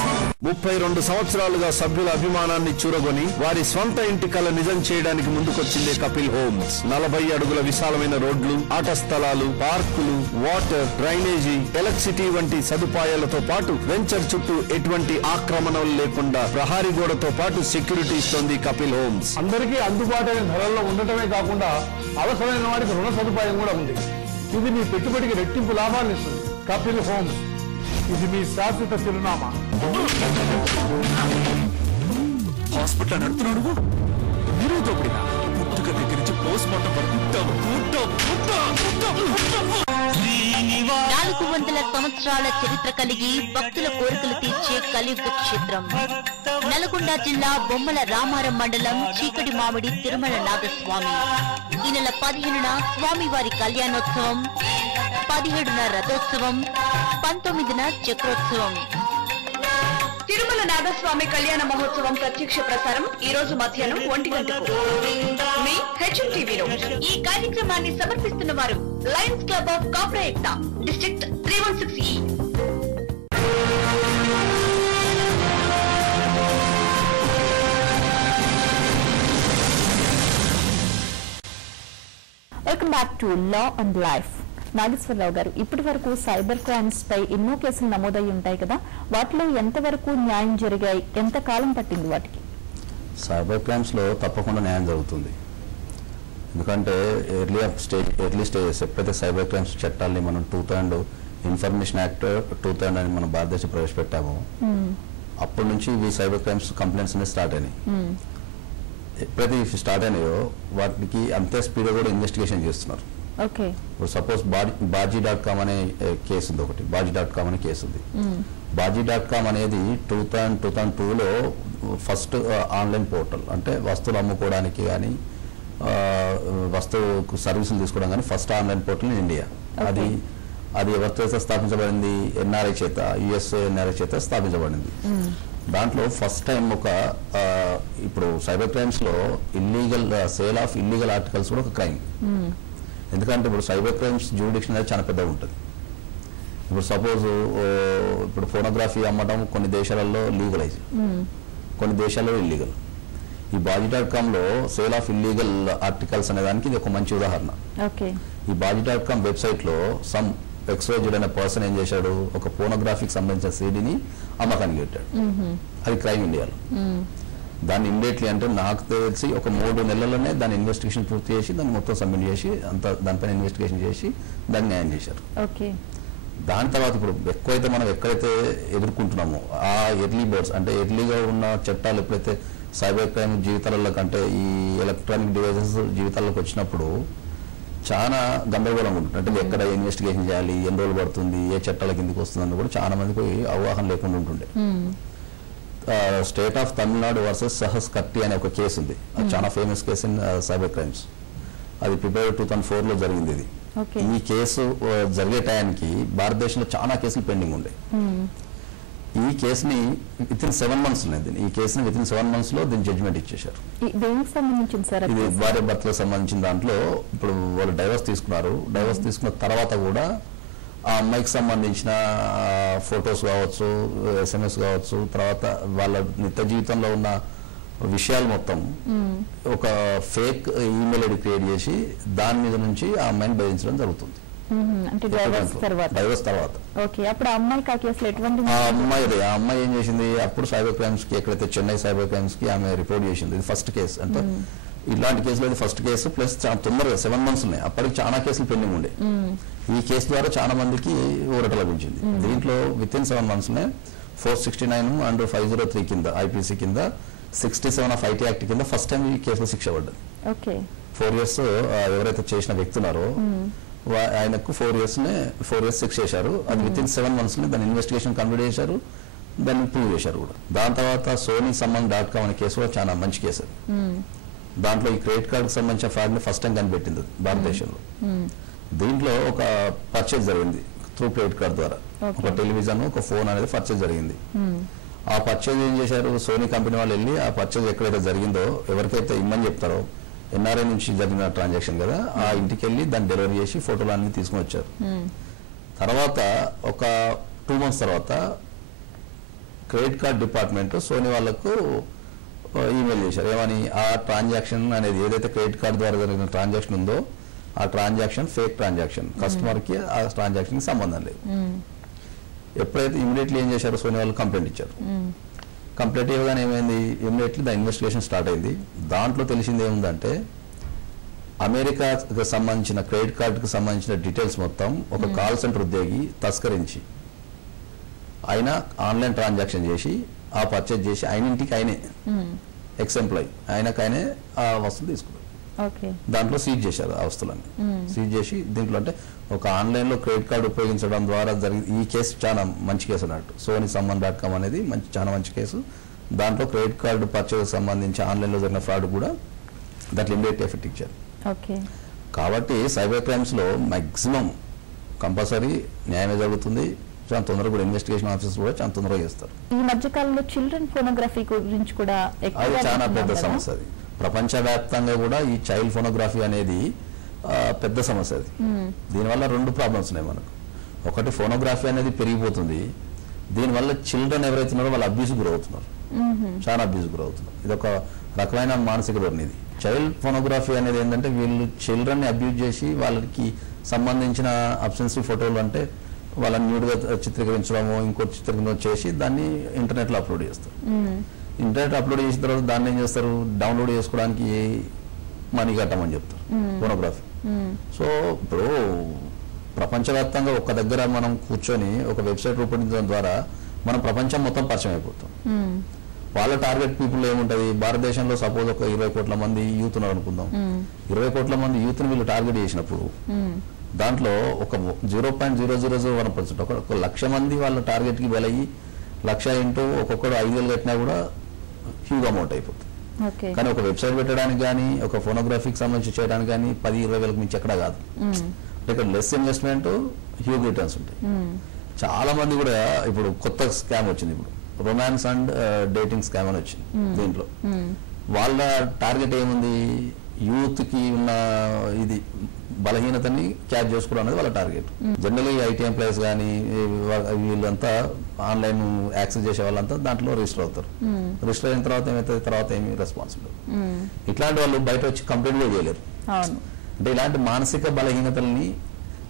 32 సంవత్సరాలుగా సభ్యుల అభిమానాన్ని చూరగొని వారి స్వంత ఇంటి కల నిజం చేయడానికి ముందుకొచ్చిందే కపిల్ హోమ్స్. 40 అడుగుల విశాలమైన రోడ్లు, ఆట స్థలాలు, పార్కులు, వాటర్, డ్రైనేజీ, ఎలక్ట్రిసిటీ వంటి సదుపాయాలతో పాటు వెంచర్ చుట్టూ ఎటువంటి ఆక్రమణలు లేకుండా ప్రహారీ గోడతో పాటు సెక్యూరిటీ ఇస్తోంది కపిల్ హోమ్స్. అందరికీ అందుబాటైన ధరల్లో ఉండటమే కాకుండా అవసరమైన వారికి రుణ సదుపాయం కూడా ఉంది. ఇది మీ పెట్టుబడికి రెట్టింపు లాభాలను ఇస్తుంది. కపిల్ హోమ్స్, ఇది మీ శాశ్వత చిరునామా. హాస్పిటల్ నడుపుతున్నాడు మీరు దోపిడినా పుట్టుక దగ్గర నుంచి పోస్ట్ మార్టం వరకు 400 సంవత్సరాల చరిత్ర కలిగి భక్తుల కోరికలు తీర్చే కలియుగ క్షేత్రం నల్గొండ జిల్లా బొమ్మల రామారం మండలం చీకటి మామిడి తిరుమల నాగస్వామి. ఈ నెల 15న స్వామివారి కళ్యాణోత్సవం, 17న రథోత్సవం, 19న చక్రోత్సవం. తిరుమల నాగస్వామి కళ్యాణ మహోత్సవం ప్రత్యక్ష ప్రసారం ఈ రోజు మధ్యాహ్నం 1 గంటకు మీ HMTVలో. ఈ కార్యక్రమాన్ని సమర్పిస్తున్న వారు లయన్స్ క్లబ్ ఆఫ్ కాప్రాయక్తా, district 316E. Welcome back to law and life. Nageswararao garu, ఇప్పటి వరకు సైబర్ క్రైమ్స్ పై ఎన్నో కేసులు నమోదై ఉంటాయి కదా, వాటిలో ఎంతవరకు న్యాయం జరిగాయి, ఎంత కాలం పట్టింది వాటికి? సైబర్ క్రైమ్స్ లో తప్పకుండా న్యాయం జరుగుతుంది. ఎందుకంటే ఎర్లీ స్టేజెస్ ఎప్పుడైతే సైబర్ క్రైమ్స్ చట్టాలని మనం 2000 ఇన్ఫర్మేషన్ యాక్ట్ 2000 అని మనం భారతదేశం ప్రవేశపెట్టాము, అప్పటి నుంచి ఈ సైబర్ క్రైమ్స్ కంప్లైంట్స్ అనేది స్టార్ట్ అయినాయి. ఎప్పుడైతే స్టార్ట్ అయినాయో వాటికి అంతే స్పీడ్ కూడా ఇన్వెస్టిగేషన్ చేస్తున్నారు. ఇప్పుడు సపోజ్ బాజీ.com అనే కేసు ఉంది, ఒకటి బాజీ.com అనే కేసు ఉంది. బాజీ.com అనేది 2002లో ఫస్ట్ ఆన్లైన్ పోర్టల్, అంటే వస్తువులు అమ్ముకోవడానికి కానీ వస్తువు సర్వీసులు తీసుకోవడం కానీ first online portal in India. అది ఎవరితో స్థాపించబడింది? ఎన్ఆర్ఐ చేత, యుఎస్ఏ ఎన్ఆర్ఐ చేత స్థాపించబడింది. దాంట్లో ఫస్ట్ టైం ఇప్పుడు సైబర్ క్రైమ్స్ లో illegal sale of illegal articles కూడా ఒక క్రైమ్. ఎందుకంటే ఇప్పుడు సైబర్ క్రైమ్స్ జ్యూరిడిక్షన్ అనేది చాలా పెద్దగా ఉంటుంది. ఇప్పుడు సపోజ్ ఇప్పుడు ఫోనోగ్రఫీ అమ్మడం కొన్ని దేశాలలో లీగలైజ్, కొన్ని దేశాల్లో ఇల్లీగల్. ఈ బాజీ.comలో సేల్ ఆఫ్ ఇల్లీగల్ ఆర్టికల్స్ అనే దానికి ఇది ఒక మంచి ఉదాహరణ. ఈ బాజీ.com వెబ్సైట్ లో సమ్ ఎక్స్వైజెడ్ అనే పర్సన్ ఏం చేశాడు, ఒక ఫోనోగ్రాఫీకి సంబంధించిన సీడీని అమ్మకానికి పెట్టాడు. అది క్రైమ్ ఇండియాలో. దాన్ని ఇమ్మీడియట్లీ, అంటే నాకు తెలిసి ఒక 3 నెలల్లోనే దాని ఇన్వెస్టిగేషన్ పూర్తి చేసి దాన్ని మొత్తం సబ్మిట్ చేసి దానిపైన ఇన్వెస్టిగేషన్ చేసి దాన్ని న్యాయం చేశారు. దాని తర్వాత ఇప్పుడు ఎక్కువైతే మనం ఎక్కడైతే ఎదుర్కొంటున్నామో ఆ ఎర్లీ బర్డ్స్, అంటే ఎర్లీగా ఉన్న చట్టాలు ఎప్పుడైతే సైబర్ క్రైమ్ జీవితాలలో కంటే ఈ ఎలక్ట్రానిక్ డివైసెస్ జీవితాల్లోకి వచ్చినప్పుడు చాలా గందరగోళంగా ఉంటుంది. అంటే ఎక్కడ ఇన్వెస్టిగేషన్ చేయాలి, ఎన్ని రోజులు పడుతుంది, ఏ చట్టాల కిందకి వస్తుందని కూడా చాలా మందికి అవగాహన లేకుండా ఉంటుండే. State of Tamil Nadu versus Sahas కట్టి అనే ఒక కేసు ఉంది. అది చాలా famous case in cyber crimes. అది ఫిబ్రవరి 2004లో జరిగింది. ఇది ఈ కేసు జరిగే టయానికి భారతదేశంలో చాలా కేసులు పెండింగ్ ఉండే. ఈ కేసుని వితిన్ 7 months ఉన్నది. ఈ కేసుని వితిన్ 7 months లో దీని జడ్జిమెంట్ ఇచ్చేశారు. ఇది భార్య భర్తలకు సంబంధించిన దాంట్లో ఇప్పుడు వాళ్ళు డైవర్స్ తీసుకున్నారు. డైవర్స్ తీసుకున్న తర్వాత కూడా ఆ అమ్మాయికి సంబంధించిన ఫొటోస్ కావచ్చు, SMS కావచ్చు, తర్వాత వాళ్ళ నిత్య జీవితంలో ఉన్న విషయాలు మొత్తం ఒక ఫేక్ ఈమెయిల్ ఐడి క్రియేట్ చేసి దాని మీద నుంచి ఆ అమ్మాయిని బెదిరించడం జరుగుతుంది. డైవర్స్ తర్వాత ఆ అమ్మాయి ఏం చేసింది, అప్పుడు సైబర్ క్రైమ్స్ కి, ఎక్కడైతే చెన్నై సైబర్ క్రైమ్స్ కి ఆమె రిపోర్ట్ చేసింది. ఇది ఫస్ట్ కేసు. అంటే ఇలాంటి కేసులో ఇది ఫస్ట్ కేసు, ప్లస్ చాలా తొందరగా 7 months ఉన్నాయి. అప్పటికి చాలా కేసులు పెండింగ్ ఉండే. ఈ కేసు ద్వారా చాలా మందికి ఊరట లభించింది. దీంట్లో వితిన్ 7 months 469 అండ్ 503 కింద IPC కింద 67 ఆఫ్ IT యాక్ట్ కింద ఫస్ట్ టైం ఈ కేసులో శిక్ష పడ్డది. 4 years ఎవరైతే చేసిన వ్యక్తున్నారో ఆయనకు 4 years శిక్ష చేశారు. అది విత్ ఇన్ 7 months దాని ఇన్వెస్టిగేషన్ కంప్లీట్ చేశారు, దాన్ని ప్రూవ్ చేశారు కూడా. దాని తర్వాత sonysamang.com అనే కేసు కూడా చాలా మంచి కేసు. దాంట్లో ఈ క్రెడిట్ కార్డుకి సంబంధించిన ఫ్రాడ్ ని ఫస్ట్ టైం కనిపెట్టింది భారతదేశంలో. దీంట్లో ఒక పర్చేజ్ జరిగింది త్రూ క్రెడిట్ కార్డ్ ద్వారా. ఒక టెలివిజన్, ఒక ఫోన్ అనేది పర్చేజ్ జరిగింది. ఆ పర్చేజ్ ఏం చేశారు, సోనీ కంపెనీ వాళ్ళు వెళ్ళి ఆ పర్చేజ్ ఎక్కడైతే జరిగిందో ఎవరికైతే ఇమ్మని చెప్తారో, ఎన్ఆర్ఐ నుంచి జరిగిన ట్రాన్సాక్షన్ కదా, ఆ ఇంటికి వెళ్ళి దాన్ని డెలివరీ చేసి ఫోటోలు అన్ని తీసుకుని వచ్చారు. తర్వాత ఒక 2 months తర్వాత క్రెడిట్ కార్డ్ డిపార్ట్మెంట్ సోనీ వాళ్ళకు ఈమెయిల్ చేశారు. ఏమని, ఆ ట్రాన్సాక్షన్ అనేది ఏదైతే క్రెడిట్ కార్డ్ ద్వారా జరిగిన ట్రాన్సాక్షన్ ఉందో ఆ ట్రాన్సాక్షన్ ఫేక్ ట్రాన్సాక్షన్, కస్టమర్కి ఆ ట్రాన్సాక్షన్కి సంబంధం లేదు. ఎప్పుడైతే ఇమీడియట్లీ ఏం చేశారు, సోనీ వాళ్ళు కంప్లైంట్ ఇచ్చారు. కంప్లైంట్ ఇవ్వగానే ఏమైంది, ఇమీడియట్లీ దా ఇన్వెస్టిగేషన్ స్టార్ట్ అయింది. దాంట్లో తెలిసింది ఏముందంటే అమెరికాకి సంబంధించిన క్రెడిట్ కార్డుకి సంబంధించిన డీటెయిల్స్ మొత్తం ఒక కాల్ సెంటర్ ఉద్యోగి తస్కరించి ఆయన ఆన్లైన్ ట్రాన్సాక్షన్ చేసి ఆ పర్చేజ్ చేసి ఆయన ఇంటికి ఆయనే ఎక్స్-ఎంప్లాయీ ఆయనకైనే ఆ వస్తువులు తీసుకున్నారు. దాంట్లో సీజ్ చేశారు ఆ వస్తువులన్నీ. సీజ్ చేసి దీంట్లో అంటే ఒక ఆన్లైన్లో క్రెడిట్ కార్డు ఉపయోగించడం ద్వారా జరిగింది. ఈ కేసు చాలా మంచి కేసు అన్నట్టు. sonysamang.com అనేది చాలా మంచి కేసు. దాంట్లో క్రెడిట్ కార్డు పర్చేజ్ సంబంధించి ఆన్లైన్లో జరిగిన ఫ్రాడ్ కూడా దాంట్లో ఇమ్మీడియట్ ఎఫెక్ట్ ఇచ్చారు. కాబట్టి సైబర్ క్రైమ్స్లో మ్యాక్సిమం కంపల్సరీ న్యాయమే జరుగుతుంది. చాలా తొందరగా కూడా ఇన్వెస్టిగేషన్ ఆఫీసర్స్ కూడా చాలా తొందరగా చేస్తారు. ఈ మధ్య కాలంలో చిల్డ్రన్ ఫోనోగ్రఫీ గురించి కూడా అది చాలా పెద్ద సమస్య. అది ప్రపంచవ్యాప్తంగా కూడా ఈ చైల్డ్ ఫోనోగ్రఫీ అనేది పెద్ద సమస్య. అది దీనివల్ల 2 ప్రాబ్లమ్స్ ఉన్నాయి మనకు. ఒకటి, ఫోనోగ్రఫీ అనేది పెరిగిపోతుంది. దీనివల్ల చిల్డ్రన్ ఎవరైతే ఉన్నారో వాళ్ళు అబ్యూస్ గురవుతున్నారు, చాలా అబ్యూస్ గురవుతున్నారు. ఇది ఒక రకమైన మానసిక ధోరణి. ఇది చైల్డ్ ఫోనోగ్రఫీ అనేది ఏంటంటే వీళ్ళు చిల్డ్రన్ ని అబ్యూజ్ చేసి వాళ్ళకి సంబంధించిన అబ్సెన్సివ్ ఫోటోలు అంటే వాళ్ళని న్యూడ్గా చిత్రీకరించడము, ఇంకోటి చిత్రీకరణ చేసి దాన్ని ఇంటర్నెట్లో అప్లోడ్ చేస్తారు. ఇంటర్నెట్ అప్లోడ్ చేసిన తర్వాత దాన్ని ఏం చేస్తారు, డౌన్లోడ్ చేసుకోవడానికి మనీ కట్టమని చెప్తారు ఫోనోగ్రఫీ. సో ఇప్పుడు ప్రపంచవ్యాప్తంగా ఒక దగ్గర మనం కూర్చొని ఒక వెబ్సైట్ రూపొందించడం ద్వారా మనం ప్రపంచం మొత్తం పరిచయం అయిపోతాం. వాళ్ళ టార్గెట్ పీపుల్ ఏముంటది, భారతదేశంలో సపోజ్ ఒక 20 కోట్ల మంది యూత్ ఉన్నారు అనుకుందాం. 20 కోట్ల మంది యూత్ ని వీళ్ళు టార్గెట్ చేసినప్పుడు దాంట్లో ఒక 0.0001% ఒక 1,00,000 మంది వాళ్ళ టార్గెట్ కి బలయ్యి 1,00,000 ఇంటూ ఒక్కొక్కడు 5,000 కట్టినా కూడా హ్యూజ్ అమౌంట్ అయిపోతుంది. కానీ ఒక వెబ్సైట్ పెట్టడానికి కానీ ఒక ఫోనోగ్రఫీకి సంబంధించి చేయడానికి కానీ 10-20 వేలకు మించి ఎక్కడా కాదు. అంటే ఇక్కడ లెస్ ఇన్వెస్ట్మెంట్, హ్యూజ్ రిటర్న్స్ ఉంటాయి. చాలా మంది కూడా ఇప్పుడు కొత్త స్కామ్ వచ్చింది, ఇప్పుడు రొమాన్స్ అండ్ డేటింగ్ స్కామ్ అని వచ్చింది. దీంట్లో వాళ్ళ టార్గెట్ ఏముంది, యూత్ కి ఉన్న ఇది బలహీనతని క్యాచ్ చేసుకోవడం అనేది వాళ్ళ టార్గెట్. జనరల్లీ ఐటీ ఎంప్లాయీస్ కానీ వీళ్ళంతా ఆన్లైన్ యాక్సెస్ చేసే వాళ్ళంతా దాంట్లో రిజిస్టర్ అవుతారు. రిజిస్టర్ అయిన తర్వాత ఏమైతుంది, తర్వాత ఏమి రెస్పాన్స్ ఉండదు. ఇట్లాంటి వాళ్ళు బయట వచ్చి కంప్లైంట్ కూడా చేయలేరు. అంటే ఇలాంటి మానసిక బలహీనతల్ని,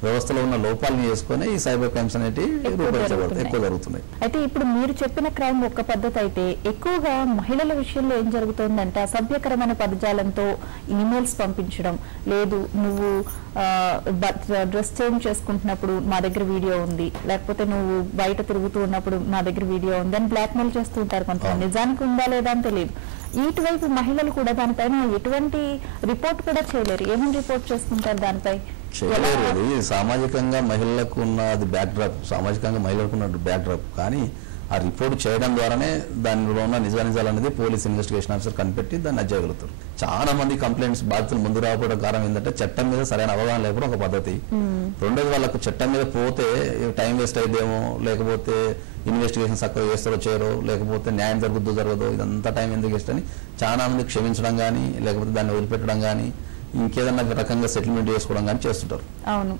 వ్యవస్థలో ఉన్న లోపాలను చేసుకుని ఈ సైబర్ క్రైమ్స్ అనేవి ఎక్కువ జరుగుతున్నాయి. అయితే ఇప్పుడు మీరు చెప్పిన క్రైమ్ ఒక పద్ధతి అయితే, ఎక్కువగా మహిళల విషయంలో ఏం జరుగుతుందంటే అసభ్యకరమైన పదజాలంతో ఈమెయిల్స్ పంపించడం, లేదు నువ్వు డ్రెస్ చేంజ్ చేసుకుంటున్నప్పుడు మా దగ్గర వీడియో ఉంది, లేకపోతే నువ్వు బయట తిరుగుతూ ఉన్నప్పుడు మా దగ్గర వీడియో ఉంది అని బ్లాక్మెయిల్ చేస్తూ ఉంటారు. కొంతమంది నిజానికి ఉందా లేదా అని తెలియదు. ఇటువైపు మహిళలు కూడా దానిపైన ఎటువంటి రిపోర్ట్ కూడా చేయలేరు. ఏమని రిపోర్ట్ చేసుకుంటారు దానిపై? చేయలేరు. అది సామాజికంగా మహిళలకు ఉన్న అది బ్యాక్డ్రాప్, సామాజికంగా మహిళలకు ఉన్న బ్యాక్డ్రాప్. కానీ ఆ రిపోర్ట్ చేయడం ద్వారానే దానిలో ఉన్న నిజాలు అనేది పోలీస్ ఇన్వెస్టిగేషన్ ఆఫీసర్ కనిపెట్టి దాన్ని అజ్జేయగలుగుతారు. చాలా మంది కంప్లైంట్స్ బాధితులు ముందు రాకపోవడం కారణం ఏంటంటే చట్టం మీద సరైన అవగాహన లేకపోవడం ఒక పద్ధతి. రెండోది, వాళ్ళకు చట్టం మీద పోతే టైం వేస్ట్ అయిద్దేమో, లేకపోతే ఇన్వెస్టిగేషన్ చక్కగా చేస్తారో చేయరో, లేకపోతే న్యాయం జరగదో ఇదంతా టైం ఎందుకు వేస్ట్ అని చాలా మంది క్షమించడం కానీ, లేకపోతే దాన్ని వదిలిపెట్టడం కానీ, ఇంకేదన్నా రకంగా సెటిల్మెంట్ చేసుకోవడం కానీ చేస్తుంటారు. అవును.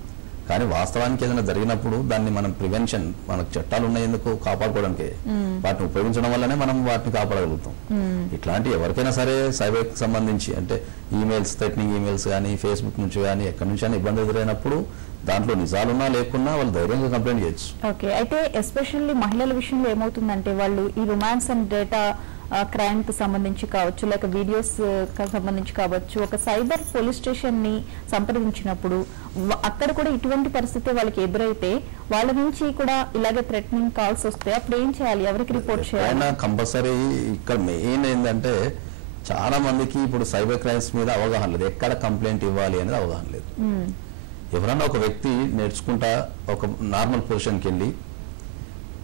కానీ వాస్తవానికి ఏదైనా జరిగినప్పుడు దాన్ని మనం ప్రివెన్షన్, మనకు చట్టాలు ఉన్నాయి ఎందుకు కాపాడుకోవడానికి, వాటిని ఉపయోగించడం వల్లనే మనం వాటిని కాపాడగలుగుతాం. ఇట్లాంటి ఎవరికైనా సరే సైబర్ కి సంబంధించి అంటే ఈమెయిల్స్, థ్రెటనింగ్ ఈమెయిల్స్ కానీ, ఫేస్బుక్ నుంచి కానీ ఎక్కడి నుంచి అయినా ఇబ్బంది ఎదురైనప్పుడు దాంట్లో నిజాలున్నా లేకున్నా వాళ్ళు ధైర్యంగా కంప్లైంట్ చేయొచ్చు. ఓకే. అయితే ఎస్పెషల్లీ మహిళల విషయంలో ఏమవుతుందంటే వాళ్ళు ఈ రొమాన్స్ అండ్ డేటా క్రైమ్ కి సంబంధించి కావచ్చు, లేక వీడియోస్ సంబంధించి కావచ్చు, ఒక సైబర్ పోలీస్ స్టేషన్ ని సంప్రదించినప్పుడు అక్కడ కూడా ఇటువంటి పరిస్థితి వాళ్ళకి ఎదురైతే వాళ్ళ నుంచి కూడా ఇలాగే థ్రెటనింగ్ కాల్స్ వస్తే అప్పుడు ఏం చేయాలి, ఎవరికి రిపోర్ట్ చేయాలి? కంపల్సరీ ఇక్కడ మెయిన్ ఏంటంటే చాలా మందికి ఇప్పుడు సైబర్ క్రైమ్స్ మీద అవగాహన లేదు, ఎక్కడ కంప్లైంట్ ఇవ్వాలి అనేది అవగాహన లేదు. ఎవరన్నా ఒక వ్యక్తి నేర్చుకుంటా ఒక నార్మల్ పొజిషన్కి వెళ్ళి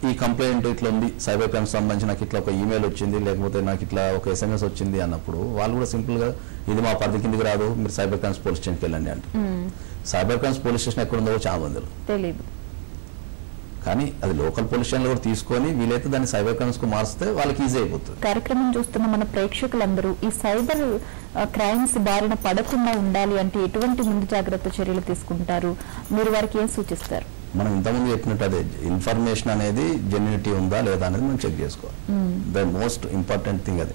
ఈ కంప్లైంట్ ఇట్లా ఉంది, సైబర్ క్రైమ్ సంబంధించి నాకు ఇట్లా ఒక ఈమెయిల్ వచ్చింది, లేకపోతే నాకు ఇట్లా ఒక SMS వచ్చింది అన్నప్పుడు వాళ్ళు కూడా సింపుల్గా ఇది మా పరిధి కిందికి రాదు, మీరు సైబర్ క్రైమ్స్ పోలీస్ స్టేషన్కి వెళ్ళండి అంటే సైబర్ క్రైమ్స్ పోలీస్ స్టేషన్ ఎక్కడ ఉందో చాలా మంది తెలియదు. కానీ అది లోకల్ పోలీస్ స్టేషన్లో కూడా తీసుకొని వీలైతే దాన్ని సైబర్ క్రైమ్స్ కు మారిస్తే వాళ్ళకి ఈజీ అయిపోతుంది. కార్యక్రమం చూస్తున్న మన ప్రేక్షకులందరూ ఈ సైబర్ క్రైమ్స్ బారిన పడకుండా ఉండాలి అంటే ఎటువంటి ముందు జాగ్రత్త చర్యలు తీసుకుంటారు, మీరు వారికి ఏం సూచిస్తారు? మనం ఇంతకుముందు చెప్పినట్టు అదే ఇన్ఫర్మేషన్ అనేది జెన్యూనిటీ ఉందా లేదా అనేది మనం చెక్ చేసుకోవాలి. ద మోస్ట్ ఇంపార్టెంట్ థింగ్ అది.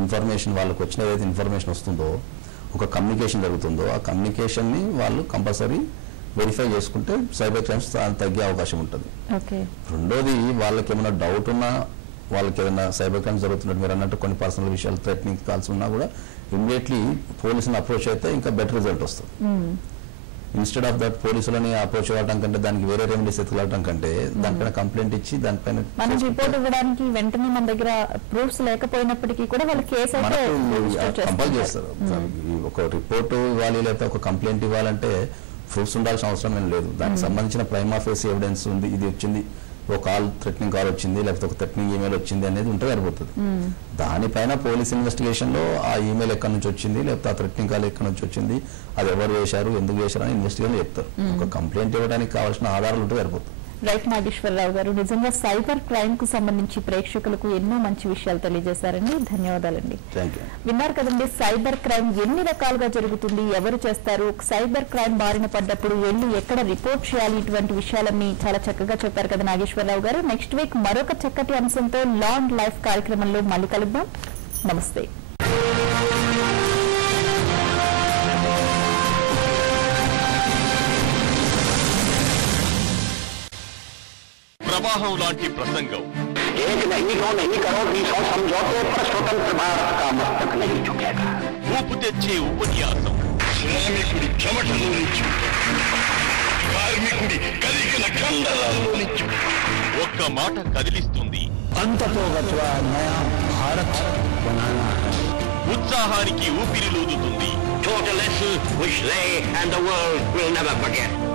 ఇన్ఫర్మేషన్ వాళ్ళకి వచ్చిన ఏదైతే ఇన్ఫర్మేషన్ వస్తుందో, ఒక కమ్యూనికేషన్ జరుగుతుందో ఆ కమ్యూనికేషన్ని వాళ్ళు కంపల్సరీ వెరిఫై చేసుకుంటే సైబర్ క్రైమ్స్ తగ్గే అవకాశం ఉంటుంది. రెండోది వాళ్ళకి ఏమైనా డౌట్ ఉన్నా, వాళ్ళకి ఏదైనా సైబర్ క్రైమ్స్ జరుగుతున్నట్టు మీరు అన్నట్టు కొన్ని పర్సనల్ విషయాలు థ్రెటనింగ్ కాల్స్ ఉన్నా కూడా ఇమ్మీడియట్లీ పోలీసుని అప్రోచ్ అయితే ఇంకా బెటర్ రిజల్ట్ వస్తుంది. ఇన్స్టెడ్ ఆఫ్ దట్ పోలీసులని అప్రోచ్ అవ్వడం కంటే దానికి వేరే రెమెడీస్ ఎత్తుకోవడం కంటే దానిపైన కంప్లైంట్ ఇచ్చి దానిపైన మనం రిపోర్ట్ ఇవ్వడానికి వెంటనే మన దగ్గర ప్రూఫ్స్ లేకపోయినప్పటికీ కూడా వాళ్ళు కేసు కంపల్ చేస్తారు. ఒక రిపోర్ట్ ఇవ్వాలి లేకపోతే ఒక కంప్లైంట్ ఇవ్వాలంటే ప్రూఫ్స్ ఉండాల్సిన అవసరం ఏం లేదు. దానికి సంబంధించిన ప్రైమా ఫేసి ఎవిడెన్స్ ఉంది, ఇది వచ్చింది, ఒక కాల్ థ్రెటనింగ్ కాల్ వచ్చింది, లేకపోతే ఒక థ్రెటనింగ్ ఈమెయిల్ వచ్చింది అనేది ఉంటే సరిపోతుంది. దానిపైన పోలీస్ ఇన్వెస్టిగేషన్ లో ఆ ఈమెయిల్ ఎక్కడి నుంచి వచ్చింది, లేకపోతే ఆ థ్రెటనింగ్ కాల్ ఎక్కడి నుంచి వచ్చింది, అది ఎవరు చేశారు, ఎందుకు చేశారు అని ఇన్వెస్టిగేషన్ చెప్తారు. ఒక కంప్లైంట్ ఇవ్వడానికి కావాల్సిన ఆధారాలు ఉంటే సరిపోతుంది. రైట్ నాగేశ్వరరావు గారు, నిజంగా సైబర్ క్రైమ్ కు సంబంధించి ప్రేక్షకులకు ఎన్నో మంచి విషయాలు తెలియజేశారండి. ధన్యవాదాలండి. విన్నారు కదండి, సైబర్ క్రైమ్ ఎన్ని రకాలుగా జరుగుతుంది, ఎవరు చేస్తారు, సైబర్ క్రైమ్ బారిన పడ్డప్పుడు వెళ్ళి ఎక్కడ రిపోర్ట్ చేయాలి, ఇటువంటి విషయాలన్నీ చాలా చక్కగా చెప్పారు కదా నాగేశ్వరరావు గారు. నెక్స్ట్ వీక్ మరొక చక్కటి అంశంతో లాంగ్ లైఫ్ కార్యక్రమంలో మళ్ళీ కలుద్దాం. నమస్తే. ప్రవాహం లాంటి ప్రసంగం. ఊపు తెచ్చే ఉపన్యాసం. శ్రామికుడి చెమటలో నుంచి, కార్మికుడి కదిలిన కండలలో నుంచి ఒక్క మాట కదిలిస్తుంది. ఉత్సాహానికి ఊపిరిలూదుతుంది.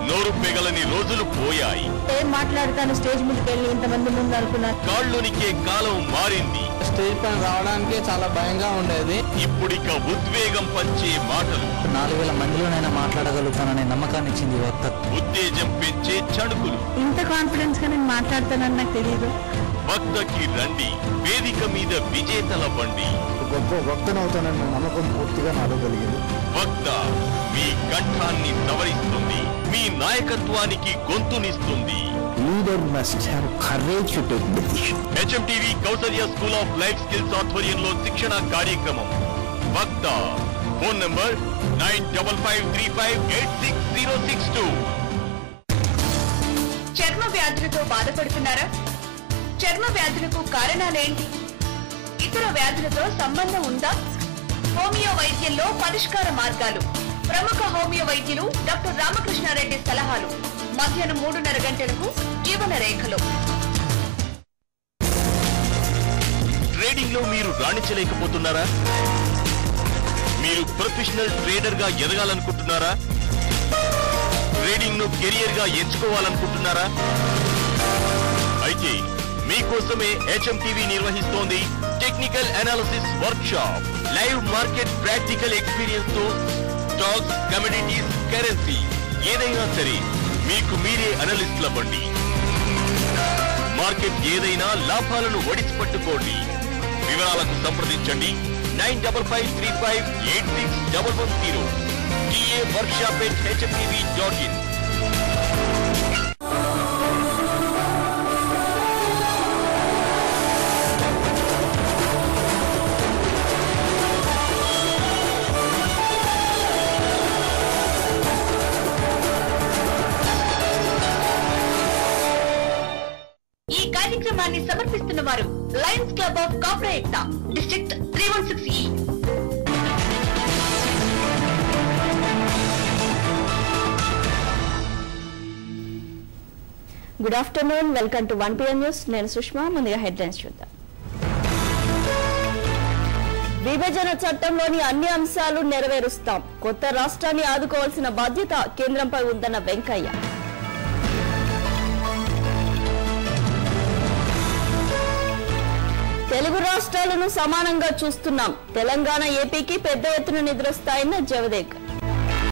నోరు పెగలని రోజులు పోయాయి. ఏం మాట్లాడతాను స్టేజ్ ముందుకు వెళ్ళి ఇంతమంది ముందు అనుకున్నా. కాళ్ళునికే కాలం మారింది. స్టేజ్ పైన రావడానికి చాలా భయంగా ఉండేది. ఇప్పుడిక ఉద్వేగం పంచే మాటలు. 4000 మందిలోనైనా మాట్లాడగలుగుతాననే నమ్మకాన్ని ఇచ్చింది వక్త. ఉత్తేజం పెంచే చణుకులు. ఇంత కాన్ఫిడెన్స్ గా నేను మాట్లాడతానని నాకు తెలియదు. వక్తకి రండి, వేదిక మీద విజేతల బండి. గొప్ప వక్తనవుతానన్న నమ్మకం పూర్తిగా నాలో కలిగింది. వక్త మీ కంఠాన్ని సవరిస్తుంది, మీ నాయకత్వానికి గొంతునిస్తుంది. HMTV Kousalya school of life skills ఆధ్వర్యంలో శిక్షణ కార్యక్రమం. వక్త. Phone number 9553586062. చర్మ వ్యాధులతో బాధపడుతున్నారా? చర్మ వ్యాధులకు కారణాలేంటి? ఇతర వ్యాధులతో సంబంధం ఉందా? హోమియో వైద్యంలో పరిష్కార మార్గాలు. ప్రముఖ హోమియో వైద్యులు డాక్టర్ రామకృష్ణారెడ్డి సలహాలు. మధ్యాహ్నం 3:30 గంటలకు జీవన రేఖలో. ట్రేడింగ్ లో మీరు రాణించలేకపోతున్నారా? మీరు ప్రొఫెషనల్ ట్రేడర్ గా ఎదగాలనుకుంటున్నారా? ట్రేడింగ్ ను కెరియర్ గా ఎంచుకోవాలనుకుంటున్నారా? అయితే మీకోసమే HMTV నిర్వహిస్తోంది technical analysis work shop. Live market practical experience తో స్టాక్స్, కమోడిటీస్, కరెన్సీ ఏదైనా సరే మీకు మీరే అనలిస్ట్ల బండి. మార్కెట్ ఏదైనా లాభాలను ఒడిసి పట్టుకోండి. వివరాలకు సంప్రదించండి 9553586110. TA workshop@hmtv.in. ఈ కార్యక్రమాన్ని సమర్పిస్తున్న వారు లయన్స్ క్లబ్ ఆఫ్ కాప్రాయక్త, district 316E. Good afternoon, welcome to 1 PM news. నేను సుష్మా. ముందుగా హెడ్లైన్స్ చూద్దాం. విభజన చట్టంలోని అన్ని అంశాలు నెరవేరుస్తాం. కొత్త రాష్ట్రాన్ని ఆదుకోవాల్సిన బాధ్యత కేంద్రంపై ఉందన్న వెంకయ్య. తెలుగు రాష్ట్రాలను సమానంగా చూస్తున్నాం. తెలంగాణ ఏపీకి పెద్ద ఎత్తున నిధులొస్తాయన్న జవదేకర్.